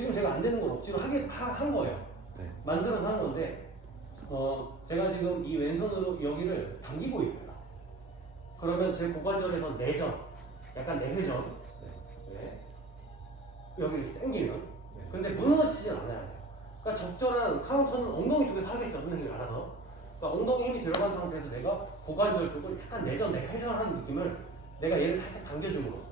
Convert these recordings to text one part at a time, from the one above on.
지금 제가 안 되는 걸 억지로 한 거예요. 네. 만들어서 한 건데, 제가 지금 이 왼손으로 여기를 당기고 있어요. 그러면 제 고관절에서 내전, 약간 내회전, 네. 여기를 이렇게 당기면, 네. 근데 무너지진 않아요. 그러니까 적절한 카운터는 엉덩이 쪽에서 하겠죠, 선생님이 알아서. 그러니까 엉덩이 힘이 들어간 상태에서 내가 고관절 쪽을 약간 내전, 내회전하는 느낌을 내가 얘를 살짝 당겨줌으로써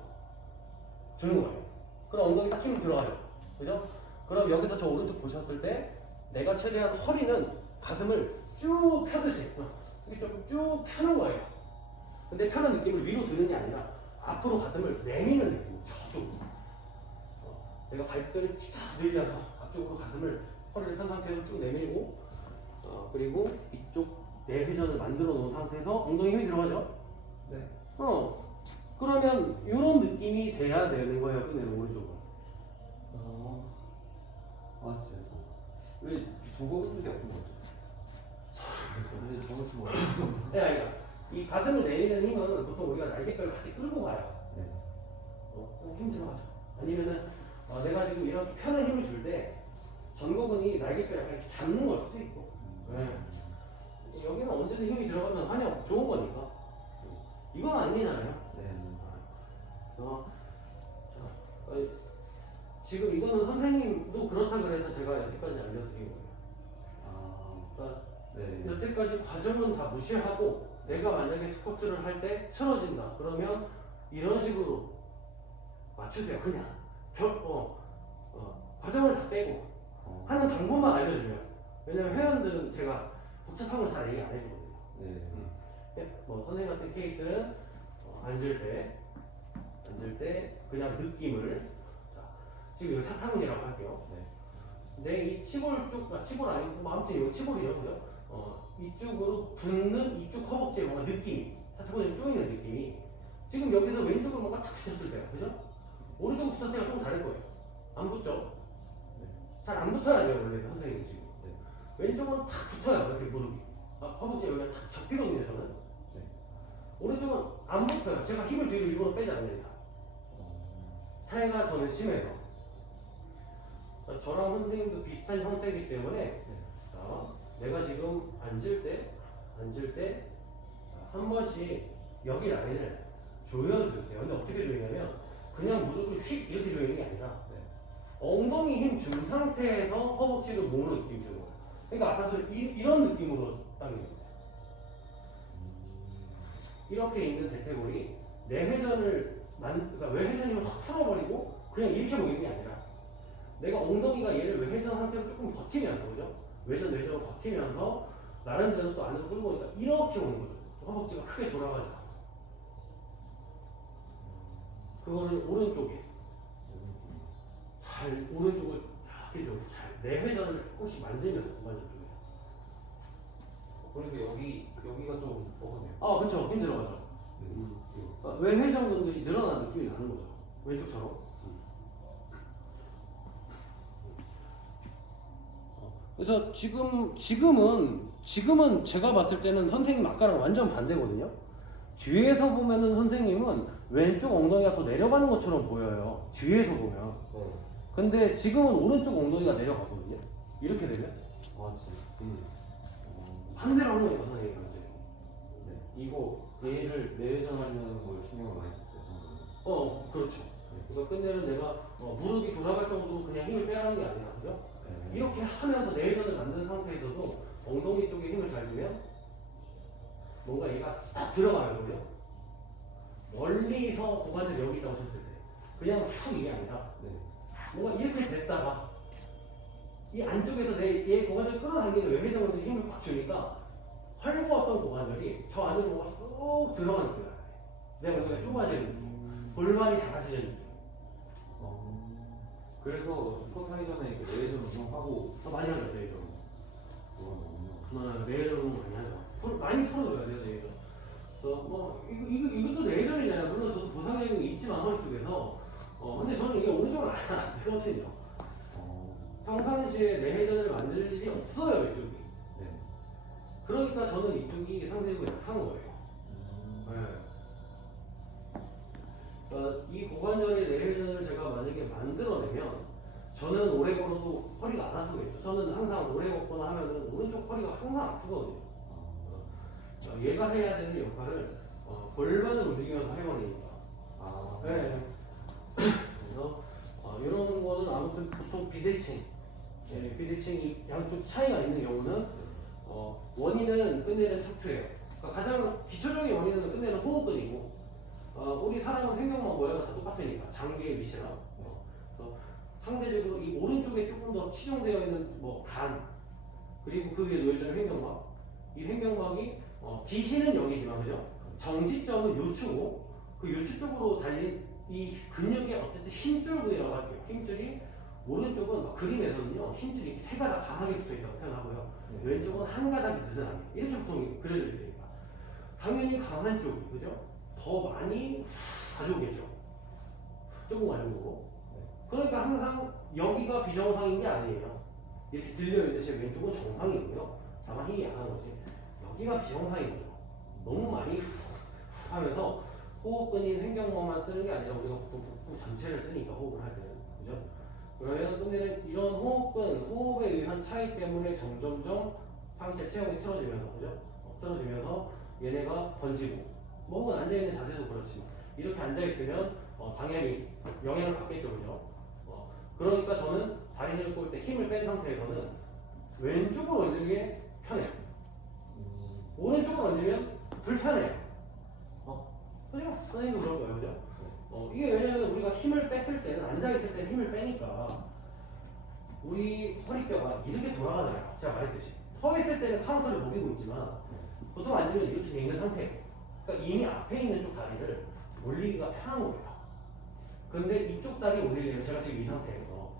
주는 거예요. 그럼 엉덩이 딱 힘이 들어가요. 그죠? 그럼 여기서 저 오른쪽 보셨을 때 내가 최대한 허리는 가슴을 쭉 펴듯이 이렇게 좀 쭉 펴는 거예요. 근데 펴는 느낌을 위로 드는 게 아니라 앞으로 가슴을 내미는 느낌. 저쪽으로. 내가 발끝을 쫙 늘려서 앞쪽으로 가슴을 허리를 편 상태로 쭉 내밀고 그리고 이쪽 내회전을 만들어 놓은 상태에서 엉덩이 힘이 들어가죠? 네. 그러면 이런 느낌이 돼야 되는 거예요. 끝내는 오른쪽은. 아 진짜요? 왜 저거 흔들기 아픈 거죠? 근데 저거 좀 어려워. 그러니까 이 가슴을 내리는 힘은 보통 우리가 날개뼈를 같이 끌고 가요. 네. 힘 들어가죠. 아니면은 내가 지금 이렇게 펴는 힘을 줄 때 전거근이 날개뼈 약간 이렇게 잡는 걸 수도 있고. 네. 여기는 언제든 힘이 들어가면 환영 좋은 거니까. 이건 아니잖아요. 네. 그래서 지금 이거는 선생님도 그렇다 그래서 제가 여태까지 알려드린 거예요. 그러니까 네. 여태까지 과정은 다 무시하고 내가 만약에 스쿼트를 할 때 틀어진다 그러면 이런 식으로 맞추세요. 그냥 과정을 다 빼고 하는 방법만 알려주면. 왜냐면 회원들은 제가 복잡한 건 잘 얘기 안 해주거든요. 네. 뭐 선생님 같은 케이스는 앉을 때 그냥 느낌을 지금 이거 사타구니라고 할게요. 내 이 치골 쪽, 치골 아니고 뭐 아무튼 이거 치골이죠, 그죠? 이쪽으로 붙는 이쪽 허벅지에 뭔가 느낌이 사타구니 쪼이는 느낌이 지금 여기서 왼쪽으로 뭔가 탁 붙였을 때요, 그죠? 오른쪽으로 붙었을 때가 좀 다를 거예요. 안 붙죠? 잘 안 붙어야 돼요, 원래 선생님 지금. 왼쪽은 탁 붙어요, 이렇게 무릎이. 허벅지에 여기가 탁 접히거든요, 저는. 오른쪽은 안 붙어요. 제가 힘을 뒤로 일부러 빼지 않습니다. 차이가 저는 심해요. 저랑 선생님도 비슷한 형태이기 때문에 내가 지금 앉을 때 한 번씩 여기 라인을 조여주세요. 근데 어떻게 조이냐면 그냥 무릎을 휙 이렇게 조이는 게 아니라 엉덩이 힘 준 상태에서 허벅지를 모으는 느낌 주는 거예요. 그러니까 아까도 이런 느낌으로 당기는 거예요. 이렇게 있는 대퇴골이 내회전을 그러니까 외회전을 확 풀어버리고 그냥 이렇게 모이는 게 아니라 내가 엉덩이가 얘를 외회전 상태로 조금 버티면서 그죠? 외전을 버티면서 나름대로 또 안으로 끌고 오니까 이렇게 오는 거죠. 허벅지가 크게 돌아가지 않고. 그거를 오른쪽에 잘 오른쪽을 이렇게 좀 잘 내회전을 조금씩 만들면서 고관절 쪽에. 그런데 여기가 좀 뻐근해요. 그렇죠. 힘 들어가죠. 외회전근들이 늘어나는 느낌이 나는 거죠. 왼쪽처럼. 그래서 지금은 제가 봤을 때는 선생님 아까랑 완전 반대거든요. 뒤에서 보면은 선생님은 왼쪽 엉덩이가 더 내려가는 것처럼 보여요. 뒤에서 보면. 근데 지금은 오른쪽 엉덩이가 내려가거든요. 이렇게 되면. 진짜. 반대로 하는 거예요, 선생님. 이거 얘를 내회전하려는 걸 신경을 많이 썼어요. 그렇죠. 그래서 끝내는 내가 무릎이 돌아갈 정도로 그냥 힘을 빼라는 게 아니라, 그죠? 이렇게 하면서 내회전을 만든 상태에서도 엉덩이 쪽에 힘을 잘 주면 뭔가 얘가 싹 들어가요, 그죠? 멀리서 고관절 여기 있다 오셨을 때 그냥 툭 이게 아니라 뭔가 이렇게 됐다가 이 안쪽에서 얘 고관절 끌어당기는 외회전으로 힘을 팍 주니까 활고왔던 고관절이 저 안으로 뭔가 쏙 들어가는 거야. 내 엉덩이가 좁아지는 느낌, 골반이 작아지는 느낌. 그래서 스쿼트 하기 전에 내회전 운동하고 더 많이 하죠, 내회전. 내회전 운동 많이 하죠. 많이 풀어줘야 돼요, 내회전. 그래서 이것도 내회전이잖아요. 물론 저도 보상형이 있지만 허리 쪽에서. 근데 저는 이게 오른쪽은 안 되거든요. 평상시에 내회전을 만들 일이 없어요, 이쪽이. 그러니까 저는 이쪽이 상대적으로 약한 거예요. 이 고관절의 내회전을 제가 만약에 만들어내면 저는 오래 걸어도 허리가 안 아프겠죠. 저는 항상 오래 걷거나 하면은 오른쪽 허리가 항상 아프거든요. 얘가 해야 되는 역할을 골반을 움직이면서 해버리니까. 아, 네. 그래서 이런 거는 아무튼 보통 비대칭, 비대칭이 양쪽 차이가 있는 경우는 원인은 끝내는 척추예요. 그러니까 가장 기초적인 원인은 끝내는 호흡근이고, 우리 사람은 생명만 모양은 다 똑같으니까 장기의 위치나. 그래서 상대적으로 이 오른쪽에 조금 더 치중되어 있는 뭐 간, 그리고 그 위에 놓여져 있는 횡격막, 이 횡격막이 기시는 0이지만 그죠? 정지점은 요추고 그 요추 쪽으로 달린 이 근육의 어쨌든 힘줄 부위라고 할게요. 힘줄이 오른쪽은 막 그림에서는요 힘줄이 이렇게 세 가닥 강하게 붙어 있다고 표현하고요. 왼쪽은 한 가닥이 느슨하게 이렇게 보통 그려져 있으니까 당연히 강한 쪽이 그죠? 더 많이 가져오겠죠. 조금 가져오고. 그러니까 항상 여기가 비정상인 게 아니에요. 이렇게 들려있듯이 왼쪽은 정상이고요. 다만 힘이 약한 거지. 여기가 비정상인 거예요. 너무 많이 하면서 호흡근인 횡격막만 쓰는 게 아니라 우리가 보통 복부 전체를 쓰니까 호흡을 할 때는 그죠? 그러면 근데는 이런 호흡근, 호흡에 의한 차이 때문에 점점점 상체 체형이 틀어지면서 그죠? 틀어지면서 얘네가 번지고 몸은 앉아있는 자세도 그렇지만 이렇게 앉아있으면 당연히 영향을 받겠죠 그죠? 그러니까 저는 다리를 꼴 때 힘을 뺀 상태에서는 왼쪽으로 얹는 게 편해요. 오른쪽으로 얹으면 불편해요. 그죠? 선생님도 그럴 거예요, 그죠? 이게 왜냐면 우리가 힘을 뺐을 때는, 앉아있을 때는 힘을 빼니까 우리 허리뼈가 이렇게 돌아가잖아요. 제가 말했듯이. 서 있을 때는 카운터를 녹이고 있지만 보통 앉으면 이렇게 돼 있는 상태예요. 그러니까 이미 앞에 있는 쪽 다리를 올리기가 편한 거예요. 근데 이쪽 다리 올리려면 제가 지금 이 상태에서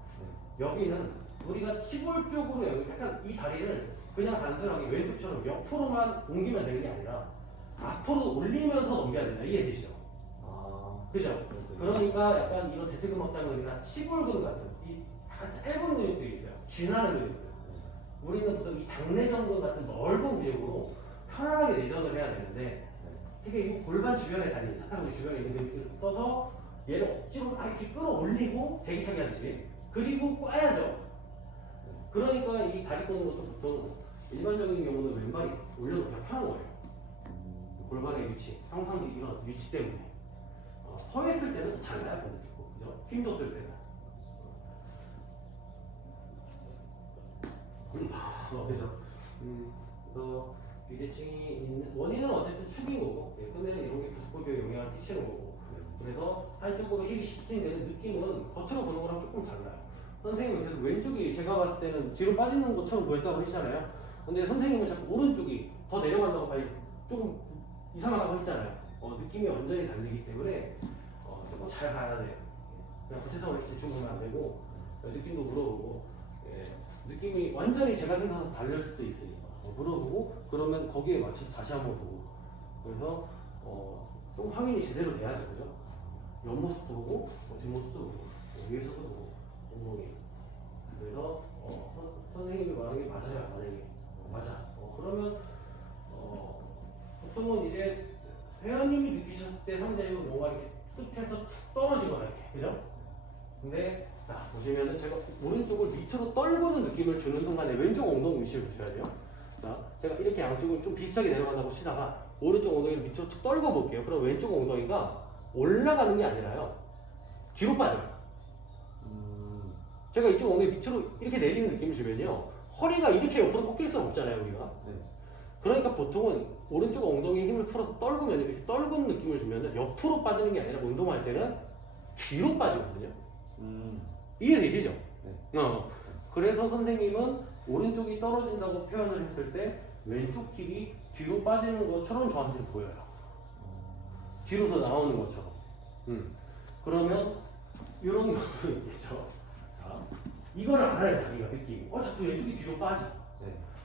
여기는 우리가 치골 쪽으로 여기 약간 이 다리를 그냥 단순하게 왼쪽처럼 옆으로만 옮기면 되는 게 아니라 앞으로 올리면서 넘겨야 된다. 이해되시죠? 그죠? 그러니까 약간 이런 대퇴근막장근이나 치골근 같은 이 약간 짧은 근육들이 있어요. 쥐나는 근육들. 우리는 보통 이 장내전근 같은 넓은 근육으로 편안하게 내전을 해야 되는데 되게 이 골반 주변에 다니는 사탕근 주변에 있는 근육들을 떠서 얘를 억지로 이렇게 끌어올리고 제기차기 하듯이 그리고 꽈야죠. 그러니까 이 다리 꽂는 것도 보통 일반적인 경우는 왼발이 올려도 그냥 편한 거예요. 골반의 위치, 평상시 이런 위치 때문에. 서 있을 때는 또 달라요, 반대쪽으로. 그죠? 힘 줬을 때는. 그래서 비대칭이 있는 원인은 어쨌든 축인 거고, 끝내는 이런 게 부속골격에 영향을 끼치는 거고. 그래서 한쪽으로 힙이 시프팅되는 느낌은 겉으로 보는 거랑 조금 달라요. 선생님은 계속 왼쪽이 제가 봤을 때는 뒤로 빠지는 것처럼 보였다고 하시잖아요. 근데 선생님은 자꾸 오른쪽이 더 내려간다고 조금 이상하다고 했잖아요. 느낌이 완전히 다르기 때문에 조금 잘 봐야 돼요. 그냥 겉에서 이렇게 대충 보면 안 되고 느낌도 물어보고 느낌이 완전히 제가 생각하는 달릴 수도 있으니까 물어보고 그러면 거기에 맞춰서 다시 한번 보고 그래서 좀 확인이 제대로 돼야죠. 그죠? 옆모습도 보고 뒷모습도 보고 위에서도 보고 엉덩이 그래서 선생님이 말하는 게 맞아요. 만약에 맞아. 그러면 보통은 이제 회원님이 느끼셨을 때 상대적으로 뭔가 이렇게 끝에서 툭 떨어지거나 이렇게 그죠? 근데 자 보시면은 제가 오른쪽을 밑으로 떨구는 느낌을 주는 순간에 왼쪽 엉덩이 위치를 보셔야 돼요. 자 제가 이렇게 양쪽을 좀 비슷하게 내려간다고 치다가 오른쪽 엉덩이를 밑으로 툭 떨궈 볼게요. 그럼 왼쪽 엉덩이가 올라가는 게 아니라요 뒤로 빠져요. 제가 이쪽 엉덩이 밑으로 이렇게 내리는 느낌을 주면요 허리가 이렇게 옆으로 꺾일 수는 없잖아요 우리가. 그러니까 보통은 오른쪽 엉덩이에 힘을 풀어서 떨구면 이렇게 떨군 느낌을 주면 옆으로 빠지는 게 아니라 운동할 때는 뒤로 빠지거든요. 이해되시죠? 네. 그래서 선생님은 오른쪽이 떨어진다고 표현을 했을 때 왼쪽 힙이 뒤로 빠지는 것처럼 저한테 보여요. 뒤로 더 나오는 것처럼. 그러면 이런 경우는 있겠죠. 자, 이거를 알아야 자기가 느낌이. 자꾸 왼쪽이 뒤로 빠져.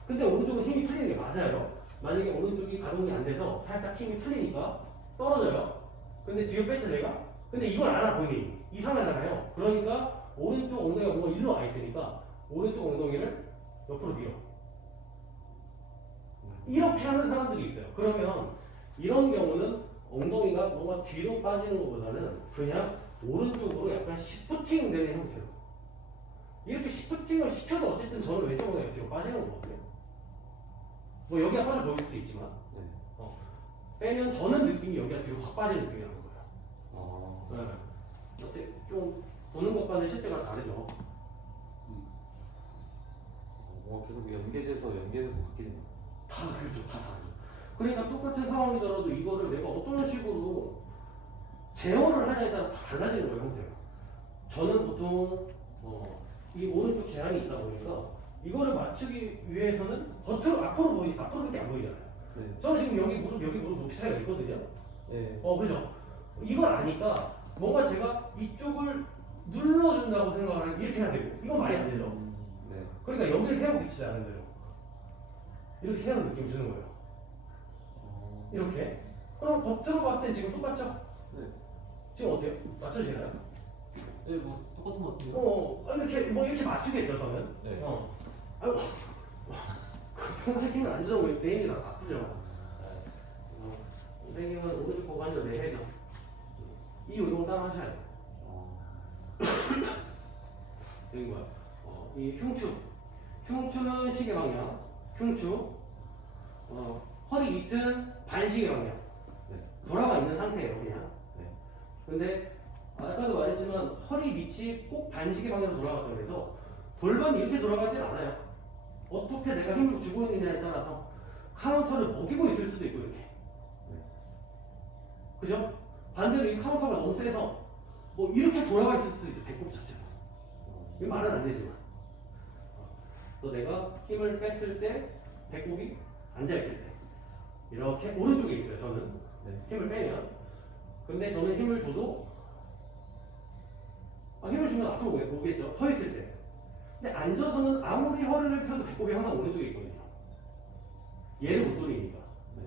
근데 오른쪽은 힘이 풀리는 게 맞아요. 만약에 오른쪽이 가동이 안 돼서 살짝 힘이 풀리니까 떨어져요. 근데 뒤로 뺐죠 내가? 근데 이걸 알아 본인이. 이상하잖아요. 그러니까 오른쪽 엉덩이가 뭔가 일로 와 있으니까 오른쪽 엉덩이를 옆으로 밀어. 이렇게 하는 사람들이 있어요. 그러면 이런 경우는 엉덩이가 뭔가 뒤로 빠지는 것보다는 그냥 오른쪽으로 약간 시프팅 되는 형태로 이렇게 시프팅을 시켜도 어쨌든 저는 왼쪽으로 옆쪽으로 빠지는 거거든요. 뭐 여기가 빠져 보일 수도 있지만 네. 빼면 저는 느낌이 여기가 뒤로 확 빠지는 느낌이 나는 거예요. 아. 네. 어때? 좀 보는 것과는 실제가 다르죠. 계속 연계돼서 바뀌는 거. 다 그렇죠. 다 다르죠. 그러니까 똑같은 상황이더라도 이거를 내가 어떤 식으로 제어를 하냐에 따라서 다 달라지는 거예요, 형태가. 저는 보통 이 오른쪽 제한이 있다 보니까 이거를 맞추기 위해서는 겉으로 앞으로 보이니까 앞으로밖에 안 보이잖아요. 네. 저는 지금 여기 무릎 높이 차이가 있거든요. 네. 그죠? 이걸 아니까 뭔가 제가 이쪽을 눌러준다고 생각을 하면 이렇게 해야 되고 이건 말이 안 되죠. 네. 그러니까 여기를 세우고 비치지 않은 대로 이렇게 세우는 느낌을 주는 거예요. 이렇게. 그럼 겉으로 봤을 땐 지금 똑같죠? 네. 지금 어때요? 맞춰지나요? 네, 뭐 똑같은 것 같아요. 이렇게 뭐 이렇게 맞추겠죠, 저는. 네. 아유, 평상시는 안 좋은 거 대인이 다 바쁘죠. 선생님은 오른쪽 고관절 내회전 이 운동을 따라 하셔야 돼요. 여기 뭐야? 이 흉추는 시계 방향, 흉추. 허리 밑은 반시계 방향. 네. 돌아가 있는 상태예요, 그냥. 네. 근데 아까도 말했지만 허리 밑이 꼭 반시계 방향으로 돌아갔다고 해서 골반이 이렇게 돌아가진 않아요. 어떻게 내가 힘을 주고 있느냐에 따라서 카운터를 먹이고 있을 수도 있고 이렇게. 그죠? 반대로 이 카운터가 너무 세서 뭐 이렇게 돌아가 있을 수도 있죠. 배꼽 자체가. 이 말은 안 되지만. 또 내가 힘을 뺐을 때 배꼽이 앉아있을 때 이렇게 오른쪽에 있어요. 저는 네. 힘을 빼면. 근데 저는 힘을 줘도 힘을 주면 앞으로 오겠죠. 서 있을 때. 근데 앉아서는 아무리 허리를 펴도 배꼽이 항상 오른쪽에 있거든요. 얘를 못 돌리니까. 네.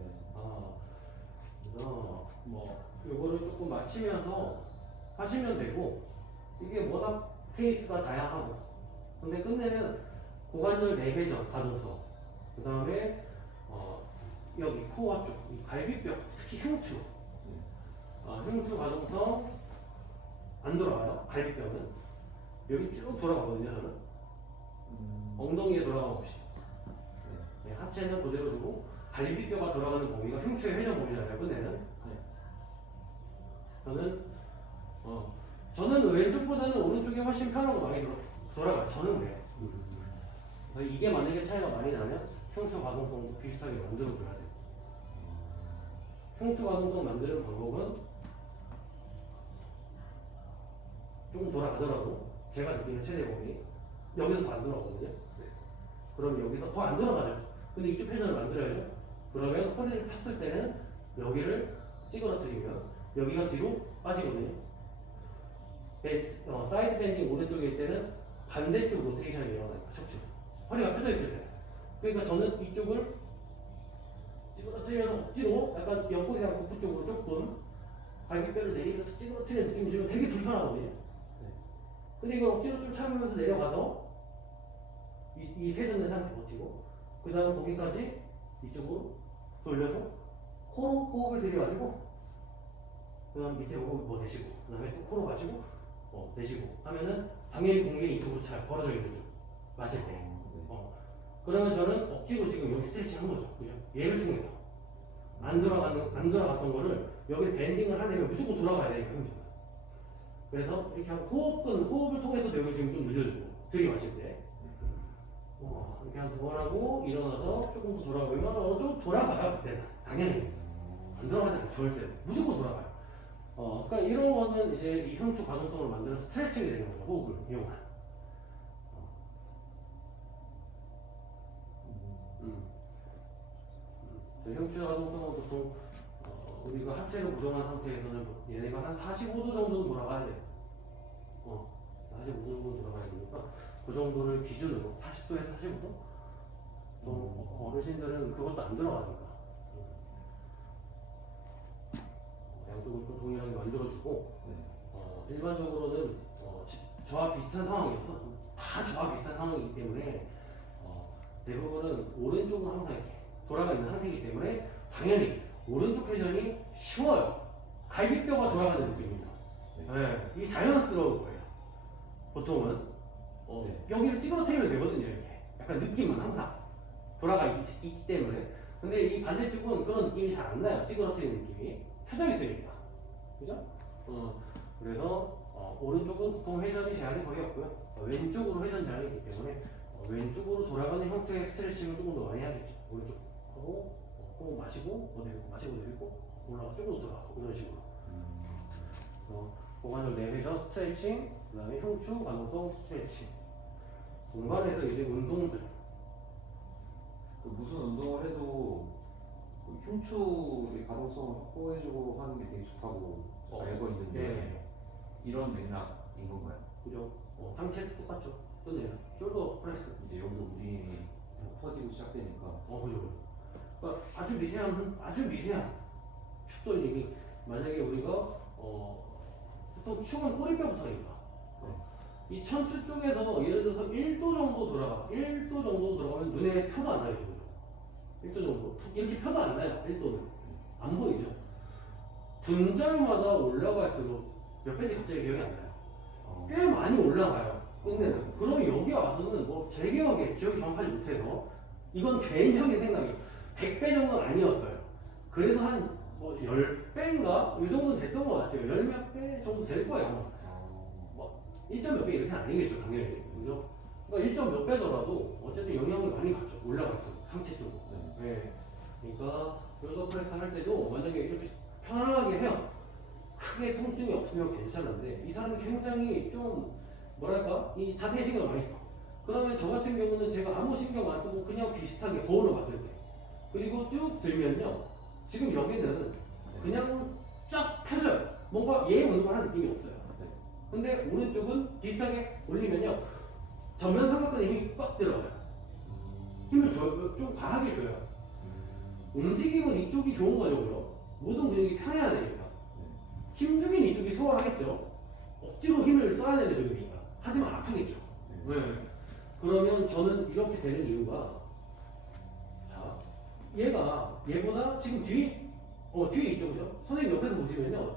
그래서 뭐 요거를 조금 맞추면서 하시면 되고 이게 워낙 케이스가 다양하고 근데 끝내는 고관절 내회전 가동성 그 다음에 여기 코어 쪽, 이 갈비뼈 특히 흉추 흉추 가동성 안 돌아가요. 갈비뼈는 여기 쭉 돌아가거든요. 저는 엉덩이에 돌아가고 없이 네, 하체는 그대로 두고 갈비뼈가 돌아가는 범위가 흉추의 회전 범위잖아요. 끝내는 저는 왼쪽보다는 오른쪽이 훨씬 편하고 많이 돌아가요. 저는 그래요. 이게 만약에 차이가 많이 나면 흉추 가동성도 비슷하게 만들어줘야 돼요. 흉추 가동성 만드는 방법은 조금 돌아가더라도 제가 느끼는 최대 범위 여기서 더 안 돌아가거든요. 그럼 여기서 더 안 돌아가죠. 근데 이쪽 회전을 만들어야죠. 그러면 허리를 폈을 때는 여기를 찌그러뜨리면 여기가 뒤로 빠지거든요. 사이드 밴딩 오른쪽에 있을 때는 반대쪽 로테이션이 일어나요. 척추. 허리가 펴져 있을 때. 그러니까 저는 이쪽을 찌그러뜨리면서 억지로 약간 옆구리랑 복부 쪽으로 조금 갈비뼈를 내리면서 찌그러뜨리는 느낌이 주면 되게 불편하거든요. 근데 이걸 억지로 좀 참으면서 내려가서 이 세전된 상태 버티고 그 다음 거기까지 이쪽으로 돌려서 코로 호흡을 들여가지고 그 다음 밑에 호흡 뭐 내쉬고 그 다음에 또 코로 마시고 내쉬고 하면은 당연히 공기는 이쪽으로 잘 벌어져 있는 쪽 마실 때 그러면 저는 억지로 지금 여기 스트레칭 한 거죠. 그죠? 얘를 통해서 안 돌아갔던 거를 여기 밴딩을 하려면 무조건 돌아가야 돼요. 형님. 그래서 이렇게 하고 호흡을 통해서 여기 지금 좀 늘려주고 들이마실 때 이렇게 한 2번 하고 일어나서 조금 더 돌아보면 또 돌아가요. 그때는 당연히 안 돌아가잖아요. 절대 무조건 돌아가요. 그러니까 이런 거는 이제 이 흉추 가동성을 만드는 스트레칭이 되는 거죠. 호흡을 이용한. 흉추 가동성은 보통 우리가 하체를 고정한 상태에서는 얘네가 한 45도 정도는 돌아가야 돼요. 45도 정도 돌아가야 되니까 그 정도를 기준으로 40도에서 45도? 또 어르신들은 그것도 안 들어가니까 양쪽을 좀 동일하게 만들어주고 일반적으로는 저와 비슷한 상황이어서 다 저와 비슷한 상황이기 때문에 대부분은 오른쪽은 항상 이렇게 돌아가 있는 상태이기 때문에 당연히 오른쪽 회전이 쉬워요. 갈비뼈가 돌아가는 느낌입니다. 네, 이게 자연스러운 거예요. 보통은 네. 여기를 찌그러뜨리면 되거든요. 이렇게 약간 느낌은 항상 돌아가 있기 때문에. 근데 이 반대쪽은 그런 느낌이 잘 안 나요. 찌그러뜨리는 느낌이 펴져 있으니까, 그죠? 그래서 오른쪽은 보통 회전이 제한이 거의 없고요. 왼쪽으로 회전 제한이 있기 때문에 왼쪽으로 돌아가는 형태의 스트레칭을 조금 더 많이 해야겠죠. 오른쪽 하고 호흡 마시고 내리고 마시고 내리고 올라가 쪽으로 돌아가고 이런 식으로. 고관절 내회전 스트레칭, 그다음에 흉추 가동성 스트레칭. 공간에서 이제 운동들. 그 무슨 운동을 해도 그 흉추의 가동성을 확보해주고 하는 게 되게 좋다고 알고 있는데 네. 이런 맥락인 건가요? 그죠? 상체도 똑같죠. 끝내요. 숄더 프레스. 이제 여기서 움직임이 퍼지고 시작되니까 그죠. 그러니까 아주 미세한 축 돌림이 만약에 우리가 보통 축은 꼬리뼈부터니까 이 천추 쪽에서 예를 들어서 1도 정도 돌아가 1도 정도 돌아가면 눈에 표도 안 나요. 1도 정도 이렇게 표도 안 나요. 1도는 안 보이죠. 분절마다 올라갈수록 몇 배인지 갑자기 기억이 안 나요. 꽤 많이 올라가요. 끝내는. 그럼 여기 와서는 제 기억이 정확하지 못해서 이건 개인적인 생각이 100배 정도는 아니었어요. 그래도 한 10배인가? 이 정도는 됐던 것 같아요. 10몇 배 정도 될 거예요. 1점 몇 배 이렇게 아니겠죠, 당연히. 그죠? 그러니까 1점 몇 배더라도 어쨌든 영향을 많이 받죠. 올라갈수록 상체 쪽으로. 네. 그러니까 요더 프레스 할 때도 만약에 이렇게 편안하게 해요. 크게 통증이 없으면 괜찮은데 이 사람은 굉장히 좀 뭐랄까 이 자세에 신경을 많이 써. 그러면 저 같은 경우는 제가 아무 신경 안 쓰고 그냥 비슷하게 거울을 봤을 때 그리고 쭉 들면요 지금 여기는 그냥 쫙 펴져요. 뭔가 얘 운동을 하는 느낌이 없어요. 근데 오른쪽은 비슷하게 올리면요 전면 삼각근에 힘이 꽉 들어가요. 힘을 줘요. 좀 과하게 줘요. 움직임은 이쪽이 좋은 거죠. 모든 근육이 편해야 되니까. 힘주긴 이쪽이 수월하겠죠. 억지로 힘을 써야 되는 쪽이니까. 하지만 아프겠죠. 네. 그러면 저는 이렇게 되는 이유가 자, 얘보다 지금 뒤에 있죠. 선생님 옆에서 보시면요.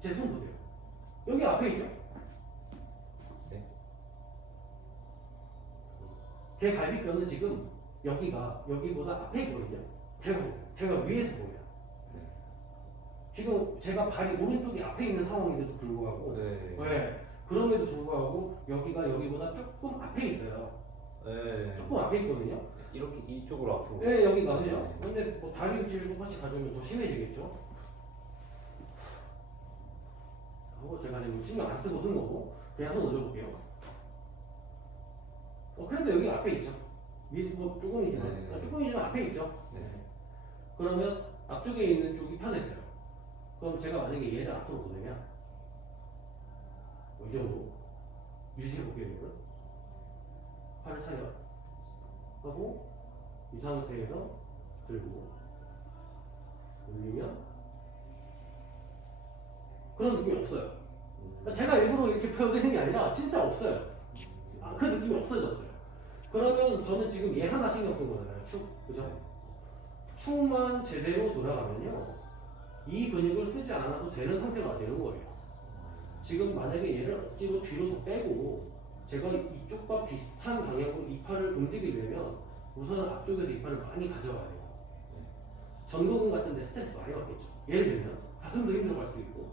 제 손 보세요. 여기 앞에 있죠? 네. 제 갈비뼈는 지금 여기보다 앞에 있거든요. 제가 위에서 보여요. 지금 제가 발이 오른쪽이 앞에 있는 상황인데도 불구하고 그럼에도 불구하고 여기가 여기보다 조금 앞에 있어요. 조금 앞에 있거든요. 이렇게 이쪽으로 앞으로 네, 여기가 그죠? 근데 다리 위치를 똑같이 가져오면 더 심해지겠죠? 하고 제가 지금 신경 안 쓰고 쓴 거고 그냥 손 올려볼게요. 그래도 여기 앞에 있죠. 조금이지만 조금이지만 앞에 있죠. 그러면 앞쪽에 있는 쪽이 편했어요. 그럼 제가 만약에 얘를 앞으로 보내면 이 정도 유지해 볼게요. 이거는 팔을 차려 하고 이 상태에서 들고 올리면 그런 느낌이 없어요. 그러니까 제가 일부러 이렇게 표현되는 게 아니라 진짜 없어요. 그 느낌이 없어졌어요. 그러면 저는 지금 얘 하나 신경 쓴 거잖아요. 축, 그죠? 축만 제대로 돌아가면요 이 근육을 쓰지 않아도 되는 상태가 되는 거예요. 지금 만약에 얘를 억지로 뒤로 더 빼고 제가 이쪽과 비슷한 방향으로 이 팔을 움직이려면 우선 앞쪽에서 이 팔을 많이 가져와야 돼요. 전거근 같은 데 스트레스 많이 받겠죠. 예를 들면 가슴도 힘들어 갈 수 있고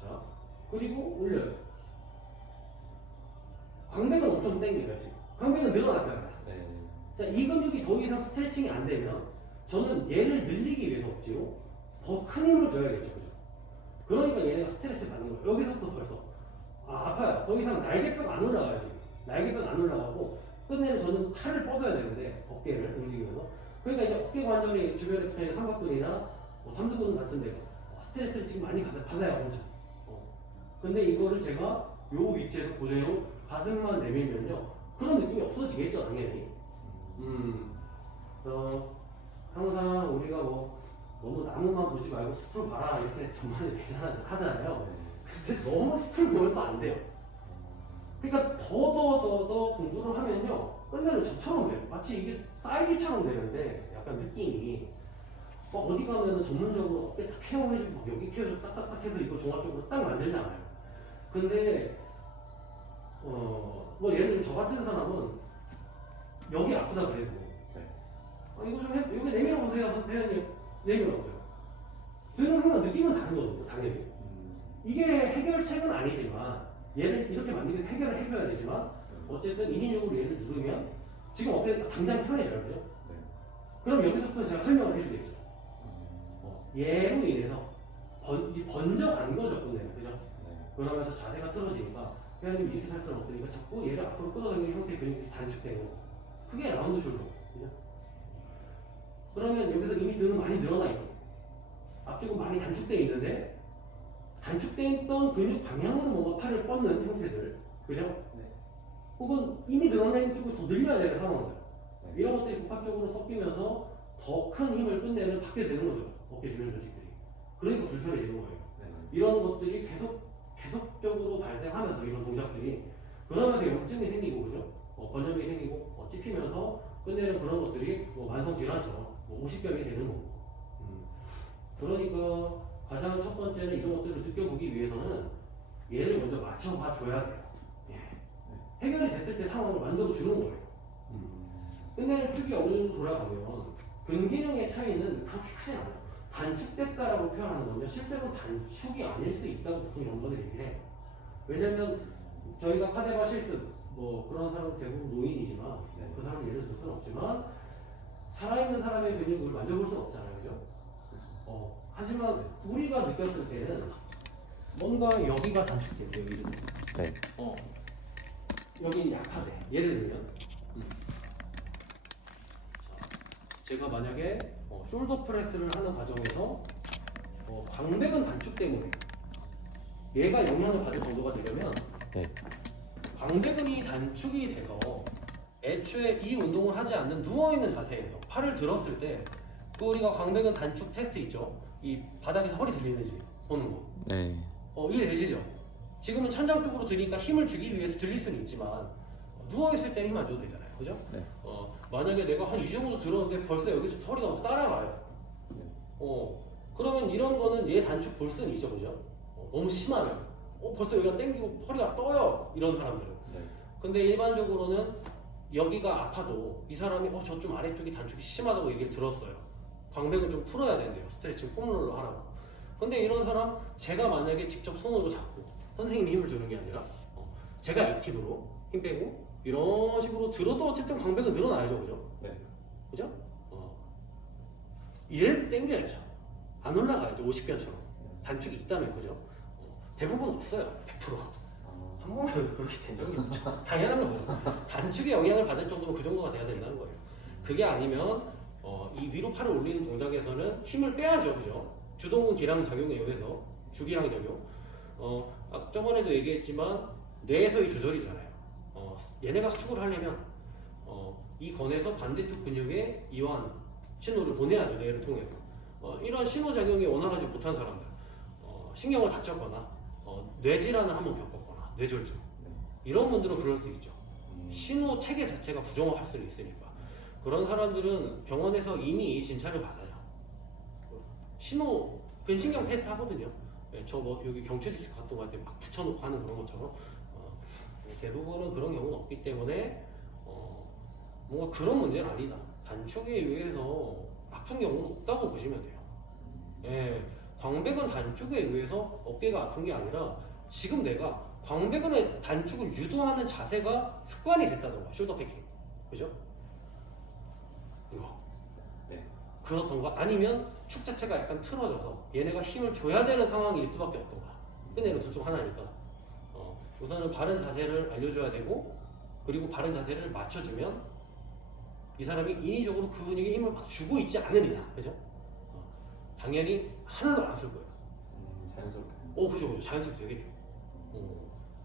자 그리고 올려요. 광배근 엄청 땡겨요. 지금 광배근 늘어났잖아요. 자, 이 근육이 더 이상 스트레칭이 안 되면 저는 얘를 늘리기 위해서 억지로 더 큰 힘을 줘야겠죠. 그죠? 그러니까 얘네가 스트레스를 받는 거예요. 여기서부터 벌써 아파요. 더 이상 날개뼈가 안 올라가요. 지금 날개뼈가 안 올라가고 끝내는 저는 팔을 뻗어야 되는데 어깨를 움직이면서 그러니까 이제 어깨 관절이 주변에 붙어있는 삼각근이나 삼두근 같은 데가 스트레스를 지금 많이 받아요. 엄청. 근데 이거를 제가 요 위치에서 그대로 가슴만 내밀면요 그런 느낌이 없어지겠죠. 당연히. 항상 우리가 너무 나무만 보지 말고 숲을 봐라 이렇게 전반에 하잖아요. 근데 너무 숲을 보면 또 안 돼요. 그러니까 더 공부를 하면요 끝내는 저처럼 돼요. 마치 이게 사이비처럼 되는데 약간 느낌이 어디 가면은 전문적으로 어깨 딱 케어해주고 여기 케어해주고 딱딱딱 해서 이거 종합적으로 딱 만들잖아요. 근데 뭐 예를 들면 저 같은 사람은 여기 아프다 그래도 네. 이거 좀 여기 내밀어 보세요 회원님. 내밀었어요. 드는 순간 느낌은 다른 거거든요 당연히. 이게 해결책은 아니지만 얘를 이렇게 만들기 위해서 해결을 해줘야 되지만 어쨌든 인위적으로 얘를 누르면 지금 어깨가 당장 편해져요 그죠? 네. 그럼 여기서부터 제가 설명을 해주겠죠. 얘로 인해서 번져간 거죠 끝내는 그죠? 네. 그러면서 자세가 틀어지니까 회원님 이렇게 살 수는 없으니까 자꾸 얘를 앞으로 끌어당기는 형태의 근육이 단축되는 거. 그게 라운드 숄더 그죠? 그러면 여기서 이미 등은 많이 늘어나 있고 앞쪽은 많이 단축되어 있는데 단축되어 있던 근육 방향으로 뭔가 팔을 뻗는 형태들 그죠? 네. 혹은 이미 늘어나 있는 쪽을 더 늘려야 되는 상황들 네. 이런 것들이 복합적으로 섞이면서 더 큰 힘을 끝내는 받게 되는 거죠 어깨 주변 조직들이. 그러니까 불편해지는 거예요. 네. 이런 것들이 계속적으로 발생하면서 이런 동작들이 그러면서 염증이 생기고 그죠? 건염이 생기고 찝히면서 끝내는 그런 것들이 뭐 만성 질환처럼 뭐 50병이 되는 거고. 그러니까 가장 첫 번째는 이런 것들을 느껴보기 위해서는 얘를 먼저 맞춰봐 줘야 돼요. 예. 해결이 됐을 때 상황을 만들어 주는 거예요. 끝내는 축이 어느 정도 돌아가면 근기능의 차이는 그렇게 크지 않아요. 단축됐다라고 표현하는 건요. 실제로 단축이 아닐 수 있다고 보통 연구들이 얘기해요. 왜냐면 저희가 카데바 실습 뭐 그런 사람은 대부분 노인이지만 네. 그 사람을 예를 들 수는 없지만 살아있는 사람의 근육을 만져볼 수는 없잖아요. 그죠? 하지만 우리가 느꼈을 때는 뭔가 여기가 단축돼 여기를. 네. 여기는 약하대. 예를 들면 제가 만약에 숄더 프레스를 하는 과정에서 광배근 단축 때문에 얘가 영향을 받을 정도가 되려면 네. 광배근이 단축이 돼서 애초에 이 운동을 하지 않는 누워있는 자세에서 팔을 들었을 때 그 우리가 광배근 단축 테스트 있죠? 이 바닥에서 허리 들리는지 보는 거. 네. 이해되시죠? 지금은 천장 쪽으로 들으니까 힘을 주기 위해서 들릴 수는 있지만 누워있을 때는 힘 안 줘도 되잖아요. 그죠? 네. 만약에 내가 한 이 정도 들었는데 벌써 여기서 허리가 막 따라와요. 그러면 이런 거는 얘 단축 볼 수는 있죠. 그죠? 너무 심하면 벌써 여기가 땡기고 허리가 떠요. 이런 사람들은. 네. 근데 일반적으로는 여기가 아파도 이 사람이 저 좀 아래쪽이 단축이 심하다고 얘기를 들었어요. 광배근 좀 풀어야 된대요. 스트레칭 폼롤러 하라고. 근데 이런 사람 제가 만약에 직접 손으로 잡고 선생님이 힘을 주는 게 아니라 제가 액티브로 힘 빼고 이런 식으로 들어도 어쨌든 광배근 늘어나야죠. 그죠? 네. 그죠? 얘를 당겨야죠. 안 올라가야죠. 50변처럼. 단축이 있다면 그죠? 대부분 없어요. 100%. 한 번도 그렇게 된 적이 없죠. 당연한 거죠. 단축에 영향을 받을 정도면 그 정도가 돼야 된다는 거예요. 그게 아니면 이 위로 팔을 올리는 동작에서는 힘을 빼야죠. 그죠? 주동근 기랑 작용에 의해서 주기랑 작용. 저번에도 얘기했지만 뇌에서의 조절이잖아요. 얘네가 수축을 하려면 이 건에서 반대쪽 근육에 이완 신호를 보내야죠. 뇌를 통해서. 이런 신호작용이 원활하지 못한 사람들, 신경을 다쳤거나 뇌질환을 한번 겪었거나 뇌졸중 이런 분들은 그럴 수 있죠. 신호 체계 자체가 부정할 수는 있으니까 그런 사람들은 병원에서 이미 진찰을 받아요. 신호 근신경 테스트 하거든요. 저 뭐 여기 경추지식 같은 거 할 때 막 붙여놓고 하는 그런 것처럼 대부분은 그런 경우는 없기 때문에 뭔가 그런 문제는 아니다. 단축에 의해서 아픈 경우는 없다고 보시면 돼요. 예, 광배근 단축에 의해서 어깨가 아픈 게 아니라 지금 내가 광배근의 단축을 유도하는 자세가 습관이 됐다던가 숄더 패킹 그죠? 이거 네. 그렇던가 아니면 축 자체가 약간 틀어져서 얘네가 힘을 줘야 되는 상황일 수밖에 없던가 끝내는 둘 중 하나니까 우선은 바른 자세를 알려줘야 되고 그리고 바른 자세를 맞춰주면 이 사람이 인위적으로 그 근육에 힘을 막 주고 있지 않은 이상 그죠? 당연히 하나도 안 쓸 거예요. 자연스럽게. 그죠. 자연스럽게 되겠죠.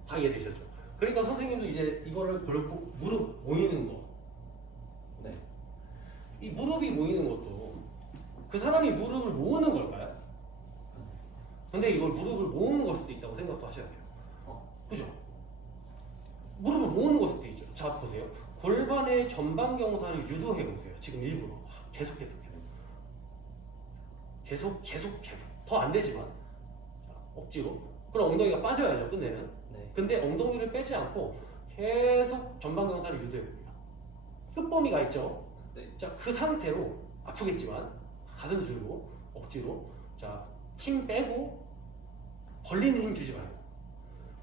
다 이해되셨죠? 그러니까 선생님도 이제 이거를 그렇고 무릎 모이는 거. 네. 이 무릎이 모이는 것도 그 사람이 무릎을 모으는 걸까요? 근데 이걸 무릎을 모으는 걸 수도 있다고 생각도 하셔야 돼요. 그죠? 무릎을 모으는 걸 수도 있죠. 자, 보세요. 골반의 전방 경사를 유도해 보세요. 지금 일부러. 계속. 더 안 되지만. 자, 억지로. 그럼 엉덩이가 빠져야죠, 끝내는. 네. 근데 엉덩이를 빼지 않고 계속 전방경사를 유도해 봅니다. 끝범위가 있죠. 네. 자, 그 상태로 아프겠지만 가슴 들고 억지로 자, 힘 빼고 벌리는 힘 주지 말고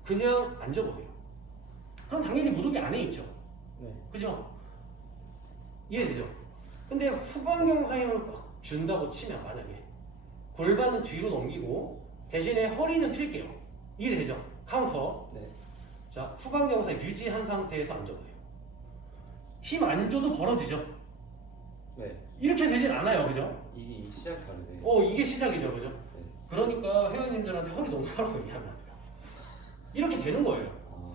그냥 앉아보세요. 그럼 당연히 무릎이 안에 있죠. 네. 그죠? 이해되죠? 근데 후방경사 힘을 꽉 준다고 치면 만약에 골반은 뒤로 넘기고 대신에 허리는 필게요. 이해되죠? 카운터. 네. 자, 후방경사 유지한 상태에서 앉아보세요. 힘 안 줘도 벌어지죠? 네. 이렇게 되진 않아요. 그죠? 이게 시작이 다르네. 이게 시작이죠. 그죠? 네. 그러니까 회원님들한테 허리 너무 하라고 얘기하면 안 돼요. 이렇게 되는 거예요.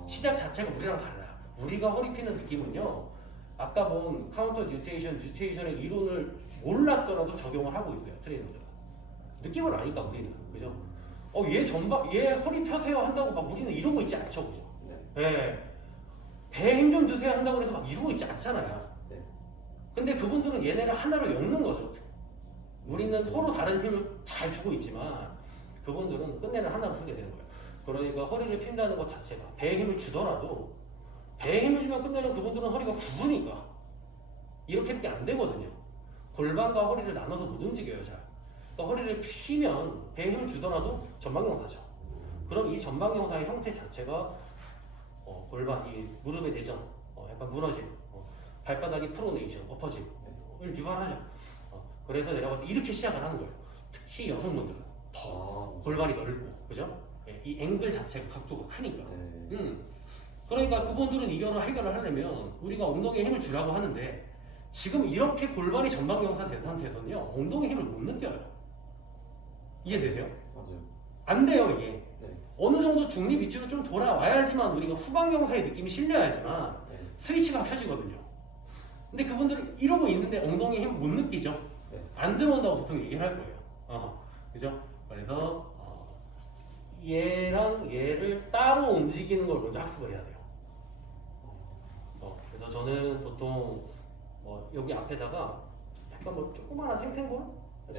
시작 자체가 우리랑 달라요. 우리가 허리 피는 느낌은요. 아까 본 카운터 뉴테이션의 이론을 몰랐더라도 적용을 하고 있어요. 트레이너들은. 느낌을 아니까 우리는. 그죠? 얘 허리 펴세요 한다고 막 우리는 이러고 있지 않죠. 그죠? 네. 예. 배에 힘 좀 주세요 한다고 그래서 막 이러고 있지 않잖아요. 네. 근데 그분들은 얘네를 하나로 엮는 거죠. 우리는 서로 다른 힘을 잘 주고 있지만 그분들은 끝내는 하나로 쓰게 되는 거예요. 그러니까 허리를 핀다는 것 자체가 배에 힘을 주더라도 배에 힘을 주면 끝내는 그분들은 허리가 굽으니까 이렇게밖에 안 되거든요. 골반과 허리를 나눠서 못 움직여요. 잘. 그러니까 허리를 피면 배에 힘을 주더라도 전방경사죠. 그럼 이 전방경사의 형태 자체가 골반, 이 무릎의 내전, 약간 무너짐, 발바닥이 프로네이션, 엎어짐을 유발하죠. 그래서 내려갈 때 이렇게 시작을 하는 거예요. 특히 여성분들은 더 골반이 넓고, 그죠? 이 앵글 자체가 각도가 크니까. 네. 그러니까 그분들은 이거를 해결을 하려면 우리가 엉덩이에 힘을 주라고 하는데 지금 이렇게 골반이 전방경사 된 상태에서는요 엉덩이 힘을 못 느껴요. 이해되세요? 맞아요. 안 돼요 이게. 네. 어느 정도 중립 위치로 좀 돌아와야지만 우리가 후방경사의 느낌이 실려야지만 네. 스위치가 켜지거든요. 근데 그분들은 이러고 있는데 엉덩이 힘 못 느끼죠? 네. 안 들어온다고 보통 얘기를 할 거예요. 그죠? 그래서 얘랑 얘를 따로 움직이는 걸 먼저 학습을 해야 돼요. 그래서 저는 보통 여기 앞에다가 약간 조그마한 탱탱볼?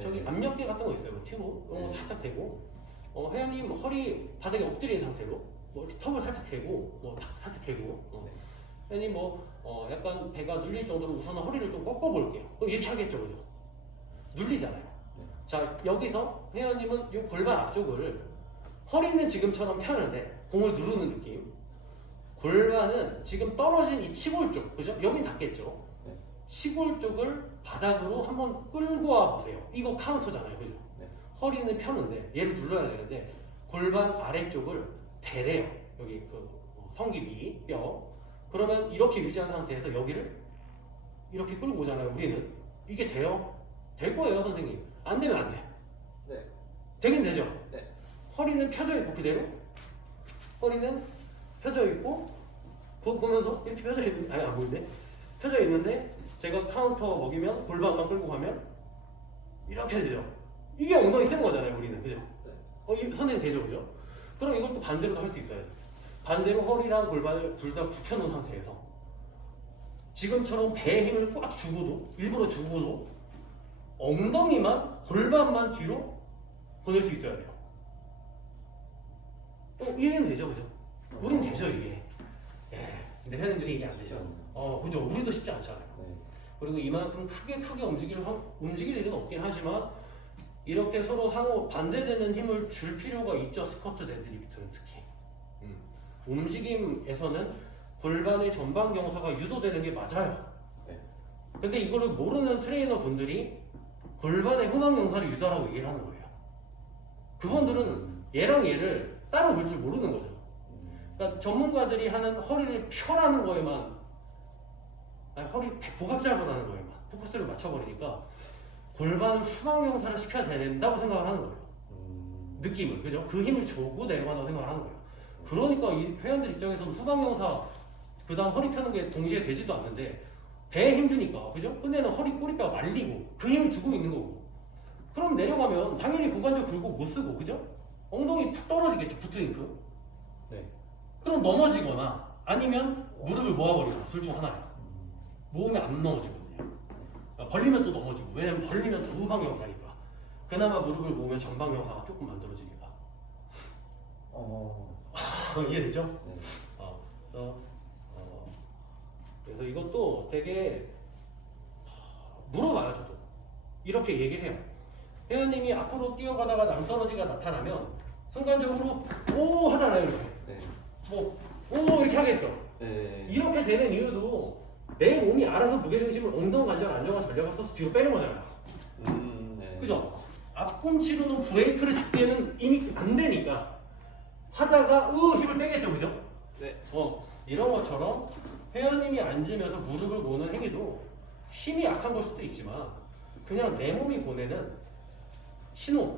저기 네. 압력계 같은 거 있어요. 튜브 이런 거 네. 살짝 대고 회원님 허리 바닥에 엎드린 상태로 이렇게 턱을 살짝 대고 살짝 대고 회원님 약간 배가 눌릴 정도로 우선 허리를 좀 꺾어볼게요. 그럼 이렇게 하겠죠, 그죠? 눌리잖아요. 네. 자, 여기서 회원님은 이 골반 앞쪽을 허리는 지금처럼 펴는데 공을 누르는 느낌. 골반은 지금 떨어진 이 치골 쪽, 그죠? 여긴 닿겠죠. 네. 치골 쪽을 바닥으로 한번 끌고 와 보세요. 이거 카운터잖아요, 그죠? 네. 허리는 펴는데 얘를 눌러야 되는데 골반 아래쪽을 대래요. 여기 성기 위 뼈. 그러면 이렇게 유지한 상태에서 여기를 이렇게 끌고 오잖아요. 우리는 이게 돼요? 될 거예요, 선생님. 안 되면 안 돼. 네. 되긴 되죠. 네. 허리는 펴져 있고 그대로. 허리는 펴져 있고 보면서 이렇게 펴져 있는 안 보이네. 펴져 있는데 제가 카운터 먹이면 골반만 끌고 가면 이렇게 되죠. 이게 엉덩이 쓰는 거잖아요, 우리는. 그죠? 선생님 되죠, 그죠? 그럼 이걸 또 반대로도 할 수 있어요. 반대로 허리랑 골반을 둘 다 굽혀놓은 상태에서 지금처럼 배에 힘을 꽉 주고도 일부러 주고도 엉덩이만 골반만 뒤로 보낼 수 있어야 돼요. 이해는 되죠, 그죠? 우린 되죠, 이게. 근데 회원님들이 이게 안 되죠. 그죠? 우리도 쉽지 않잖아요. 네. 그리고 이만큼 크게 움직일 일은 없긴 하지만 이렇게 서로 상호 반대되는 힘을 줄 필요가 있죠. 스쿼트 데드리프트는 특히. 움직임에서는 골반의 전방 경사가 유도되는 게 맞아요. 네. 근데 이거를 모르는 트레이너 분들이 골반의 후방 경사를 유도하라고 얘기를 하는 거예요. 그분들은 얘랑 얘를 따로 볼 줄 모르는 거죠. 그러니까 전문가들이 하는 허리를 펴라는 거에만 허리 복압작을 하는 거에만 포커스를 맞춰버리니까 골반을 후방 경사를 시켜야 된다고 생각을 하는 거예요. 느낌을, 그죠? 그 힘을 주고 내려간다고 생각을 하는 거예요. 그러니까 이 회원들 입장에서는 후방 경사 그 다음 허리 펴는 게 동시에 되지도 않는데 배에 힘 주니까, 그죠? 끝내는 허리 꼬리뼈가 말리고 그 힘을 주고 있는 거고 그럼 내려가면 당연히 고관절 긁고 못 쓰고, 그죠? 엉덩이 툭 떨어지겠죠, 부트링크. 네. 그럼 넘어지거나 아니면 무릎을 모아버리거나 둘 중 하나예요. 모으면 안 넘어지거든요. 벌리면 또 넘어지고, 왜냐면 벌리면 두 방향사니까. 그나마 무릎을 모으면 전방향사가 조금 만들어지니까. 이해되죠? 네. 그래서 그래서 이것도 되게 물어봐요, 저도. 이렇게 얘기를 해요. 회원님이 앞으로 뛰어가다가 낭떠러지가 나타나면 순간적으로 오 하잖아요, 이렇게. 네. 뭐 오 이렇게 하겠죠. 네. 이렇게 되는 이유도 내 몸이 알아서 무게중심을 엉덩 관절 안정화 전략을 써서 뒤로 빼는 거잖아요. 네. 그죠? 앞꿈치로는 브레이크를 잡기에는 이미 안 되니까 하다가 힘을 빼겠죠, 그죠? 네. 이런 것처럼 회원님이 앉으면서 무릎을 모는 행위도 힘이 약한 걸 수도 있지만 그냥 내 몸이 보내는 신호에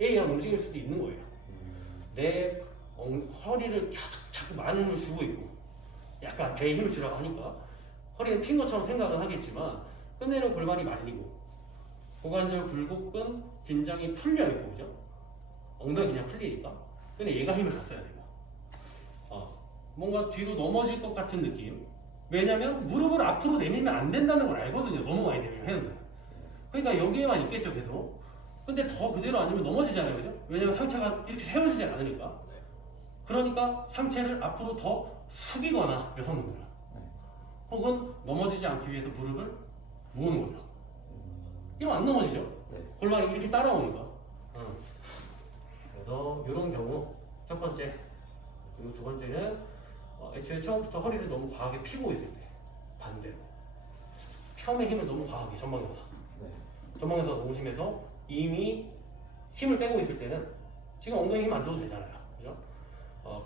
의한 움직일 수도 있는 거예요. 내 허리를 계속 자꾸 많은 힘을 주고 있고 약간 배에 힘을 주라고 하니까 허리는 핀 것처럼 생각은 하겠지만 끝내는 골반이 말리고 고관절 굴곡근 긴장이 풀려 있고 그죠? 엉덩이 그냥 풀리니까 근데 얘가 힘을 다 써야 되고 뭔가 뒤로 넘어질 것 같은 느낌. 왜냐면 무릎을 앞으로 내밀면 안 된다는 걸 알거든요. 너무 많이 내밀면 회원들. 그러니까 여기에만 있겠죠 계속. 근데 더 그대로 앉으면 넘어지잖아요, 그죠? 왜냐면 상체가 이렇게 세워지지 않으니까. 그러니까 상체를 앞으로 더 숙이거나 여성분들은 혹은 넘어지지 않기 위해서 무릎을 모으는 거죠. 이러면 안 넘어지죠? 골반이 이렇게 따라오니까. 그래서 이런 경우 첫 번째 그리고 두 번째는 애초에 처음부터 허리를 너무 과하게 피고 있을 때 반대로 편의 힘을 너무 과하게 전방에서 너무 심해서 이미 힘을 빼고 있을 때는 지금 엉덩이 힘 안 줘도 되잖아요, 그죠?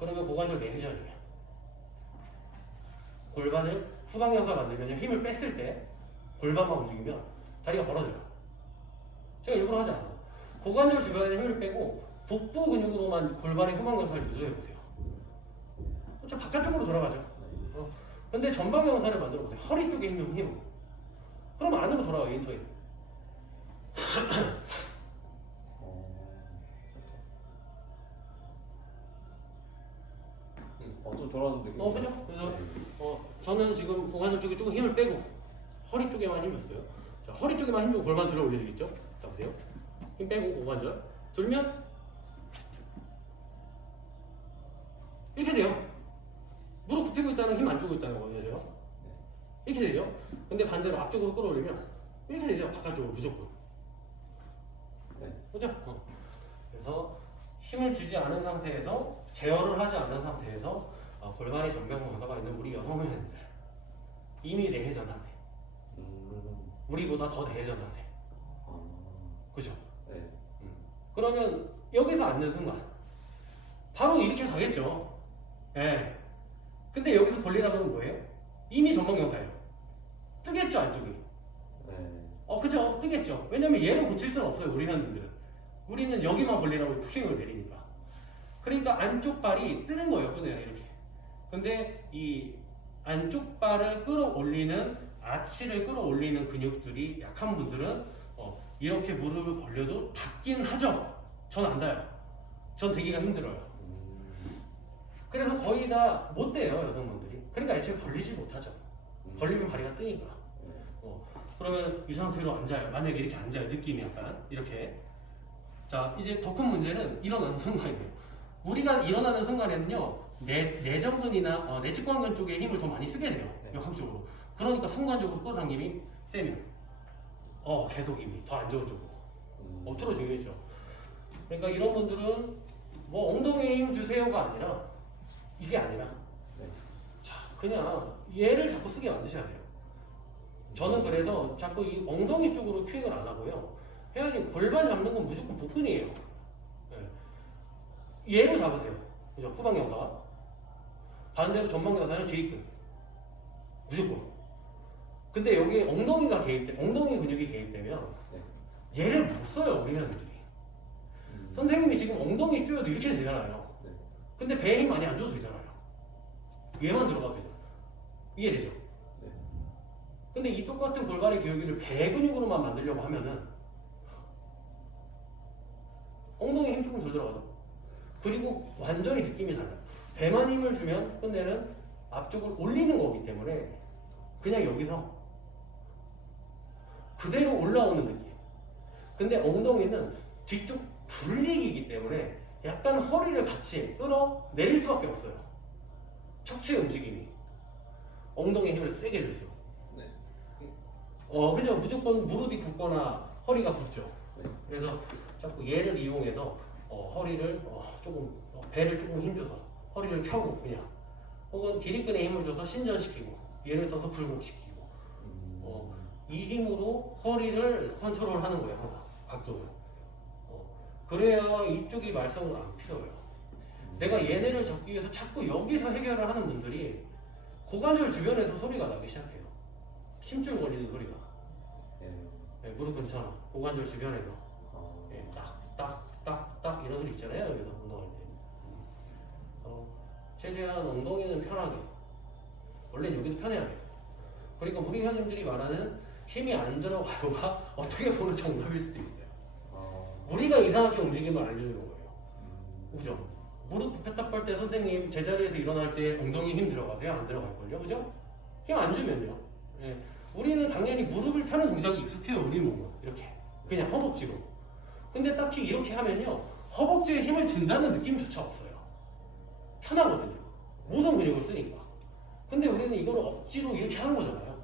그러면 고관절 내회전이에요. 골반을 후방경사 만들면 힘을 뺐을 때 골반만 움직이면 다리가 벌어져요. 제가 일부러 하지 않아요. 고관절 주변에 힘을 빼고 복부 근육으로만 골반의 후방경사를 유도해보세요. 저 바깥쪽으로 돌아가죠. 근데 전방경사를 만들어보세요. 허리 쪽에 힘. 그러면 안으로 돌아가요, 인터에. 좀 돌아오는 느낌. 그죠? 그래서 저는 지금 고관절 쪽에 조금 힘을 빼고 허리 쪽에만 힘을 써요. 자, 허리 쪽에만 힘 주고 골반 들어 올려야 되겠죠? 자, 보세요. 힘 빼고 고관절 들면 이렇게 돼요. 무릎 굽히고 있다는 힘 안 주고 있다는 거거든요. 이렇게 되죠? 근데 반대로 앞쪽으로 끌어올리면 이렇게 되죠? 바깥쪽으로 무조건. 그죠? 그래서 힘을 주지 않은 상태에서 제어를 하지 않은 상태에서 골반의 전방경사가 있는 우리 여성 회원들 이미 내회전 상태. 우리보다 더 내회전 상태. 그죠? 그러면 여기서 앉는 순간 바로 이렇게 가겠죠. 예. 근데 여기서 벌리라고 하면 뭐예요? 이미 전방경사예요. 뜨겠죠, 안쪽이. 그죠? 뜨겠죠. 왜냐면 얘를 고칠 수는 없어요, 우리 회원님들은. 우리는 여기만 벌리라고 푸싱을 내리니까. 그러니까 안쪽 발이 뜨는 거예요, 그냥 이렇게. 근데 이 안쪽 발을 끌어올리는 아치를 끌어올리는 근육들이 약한 분들은 이렇게 무릎을 벌려도 닿긴 하죠. 전 안 닿아요. 전 되기가 힘들어요. 그래서 거의 다 못 돼요, 여성분들이. 그러니까 애초에 벌리지 못하죠. 벌리면 다리가 뜨니까. 그러면 이 상태로 앉아요. 만약에 이렇게 앉아요, 느낌이 약간 이렇게. 자, 이제 더 큰 문제는 일어나는 순간이에요. 우리가 일어나는 순간에는요, 내전근이나 내측관근 쪽에 힘을 더 많이 쓰게 돼요. 한쪽으로. 그러니까 순간적으로 끌어당김이 세면 계속 힘이 더 안 좋은 쪽으로 틀어지겠죠. 그러니까 이런 분들은 뭐 엉덩이에 힘 주세요가 아니라 이게 아니라 자, 그냥 얘를 자꾸 쓰게 만드셔야 돼요. 저는 그래서 자꾸 이 엉덩이 쪽으로 큐잉을 안 하고요. 회원님 골반 잡는 건 무조건 복근이에요. 얘로 잡으세요. 그죠? 후방경사. 반대로 전방경사는 뒤근. 무조건. 근데 여기에 엉덩이가 개입돼, 엉덩이 근육이 개입되면 얘를 못 써요, 우리 회원들이. 선생님이 지금 엉덩이 쪼여도 이렇게 되잖아요. 근데 배에 힘 많이 안 줘도 되잖아요. 얘만 들어가도 되잖아요. 이해되죠? 근데 이 똑같은 골반의 기울기를 배 근육으로만 만들려고 하면은 엉덩이에 힘 조금 덜 들어가죠. 그리고 완전히 느낌이 달라요. 배만 힘을 주면 끝내는 앞쪽을 올리는 거기 때문에 그냥 여기서 그대로 올라오는 느낌. 근데 엉덩이는 뒤쪽 불리기이기 때문에 약간 허리를 같이 끌어 내릴 수밖에 없어요. 척추의 움직임이. 엉덩이 힘을 세게 줄수록. 네. 그죠? 무조건 무릎이 굽거나 허리가 굽죠. 네. 그래서 자꾸 얘를 이용해서 허리를 조금 배를 조금 힘줘서 허리를 펴고 그냥 혹은 기립근에 힘을 줘서 신전시키고 얘를 써서 굴곡시키고 이 힘으로 허리를 컨트롤하는 거예요. 항상 각도를. 그래야 이쪽이 말썽을 안 피워요. 내가 얘네를 잡기 위해서 자꾸 여기서 해결을 하는 분들이 고관절 주변에서 소리가 나기 시작해요. 힘줄 거리는 소리가. 네, 무릎 근처나 고관절 주변에서 네, 딱딱딱딱 이런 소리 있잖아요. 여기서 운동할 때. 최대한 엉덩이는 편하게. 원래 여기도 편해야 돼요. 그러니까 우리 회원님들이 말하는 힘이 안 들어가요가 어떻게 보면 정답일 수도 있어요. 우리가 이상하게 움직임을 알려주는 거예요. 그죠? 무릎 굽혔다 뺄 때 선생님 제자리에서 일어날 때 엉덩이 힘 들어가세요? 안 들어갈걸요? 그죠? 힘 안 주면요. 예. 우리는 당연히 무릎을 펴는 동작이 익숙해요. 우리 몸은 이렇게 그냥 허벅지로. 근데 딱히 이렇게 하면요 허벅지에 힘을 준다는 느낌조차 없어요. 편하거든요. 모든 근육을 쓰니까. 근데 우리는 이걸 억지로 이렇게 하는 거잖아요.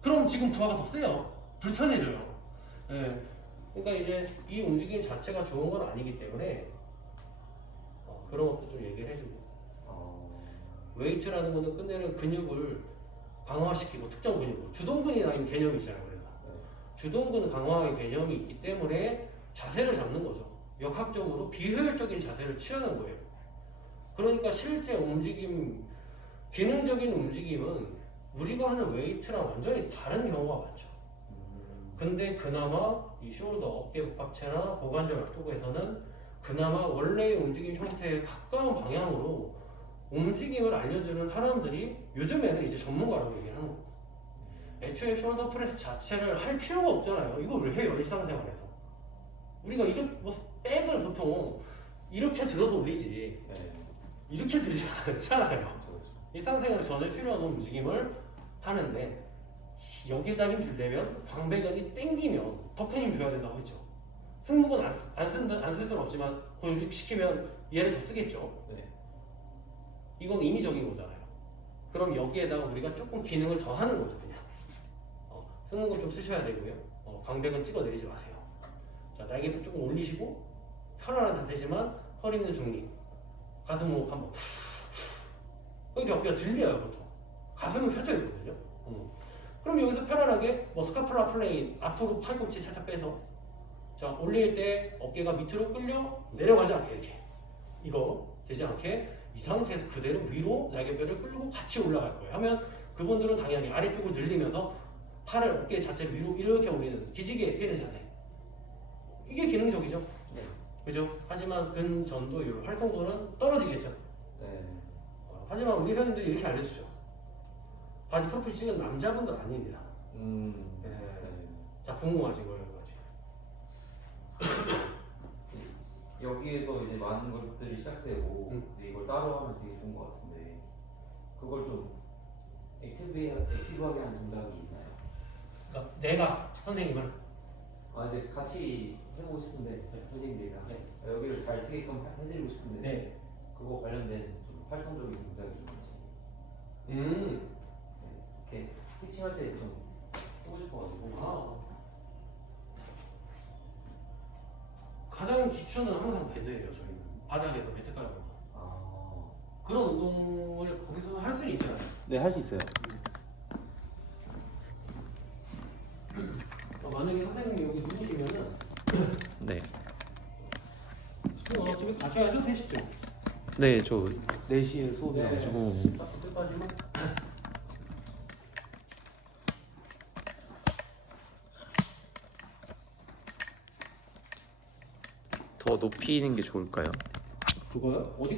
그럼 지금 부하가 더 세요. 불편해져요. 예. 그러니까 이제 이 움직임 자체가 좋은 건 아니기 때문에 그런 것도 좀 얘기를 해주고. 웨이트라는 거는 끝내는 근육을 강화시키고 특정 근육을 주동근이라는 개념이 있잖아요. 그래서 주동근 강화의 개념이 있기 때문에 자세를 잡는 거죠. 역학적으로 비효율적인 자세를 취하는 거예요. 그러니까 실제 움직임, 기능적인 움직임은 우리가 하는 웨이트랑 완전히 다른 경우가 많죠. 근데 그나마 이 숄더, 어깨 복합체나 고관절 쪽에서는 그나마 원래의 움직임 형태에 가까운 방향으로 움직임을 알려주는 사람들이 요즘에는 이제 전문가라고 얘기를 하는 거예요. 애초에 숄더 프레스 자체를 할 필요가 없잖아요. 이거 왜 해요? 일상생활에서. 우리가 이게 뭐 백을 보통 이렇게 들어서 올리지 이렇게 들지 않잖아요. 일상생활에 전혀 필요 없는 움직임을 하는데 여기에다 힘 주려면 광배근이 땡기면 더 큰 힘 줘야 된다고 했죠. 승모근 안 쓸 수는 없지만 그걸 시키면 얘를 더 쓰겠죠. 이건 인위적인 거잖아요. 그럼 여기에다가 우리가 조금 기능을 더 하는 거죠. 그냥 승모근 좀 쓰셔야 되고요. 광배근 찍어 내리지 마세요. 자, 날개를 조금 올리시고 편안한 자세지만 허리는 중립, 가슴 호흡 한번. 그러니까 어깨가 들려요 보통. 가슴은 펴져 있거든요. 그럼 여기서 편안하게 뭐 스카풀라 플레인 앞으로 팔꿈치 살짝 빼서 자 올릴 때 어깨가 밑으로 끌려 내려가지 않게 이렇게 이거 되지 않게 이 상태에서 그대로 위로 날개뼈를 끌고 같이 올라갈 거예요. 하면 그분들은 당연히 아래쪽을 늘리면서 팔을 어깨 자체를 위로 이렇게 올리는 기지개 펴는 자세. 이게 기능적이죠. 그죠? 하지만 근전도율, 활성도는 떨어지겠죠. 하지만 우리 회원들이 이렇게 알려주죠. 바디 프로필 찍은 남자분들 아닙니다. 자, 궁금하신 거예요, 아직. 여기에서 이제 많은 것들이 시작되고 이제 이걸 따로 하면 되게 좋은 것 같은데 그걸 좀 액티브하게 하는 동작이 있나요? 그러니까 내가 선생님을 이제 같이 해보고 싶은데 선생님들이랑 여기를 잘 쓰게끔 해드리고 싶은데 그거 관련된 좀 활동적인 동작이 있는지 이렇게 스위칭할 때 좀 쓰고 싶어가지고 가장 기초는 항상 배드예요. 저희는 바닥에서 매트 깔고 그런 운동을 거기서 할 수는 있잖아요. 네, 할 수 있어요. 만약에 선생님이 여기 누우시면은 네. 집에 가셔야죠, 3시쯤. 네, 저 4시에 수업이라가지고. 그때까지만. 더 높이는 게 좋을까요? 그거요? 어디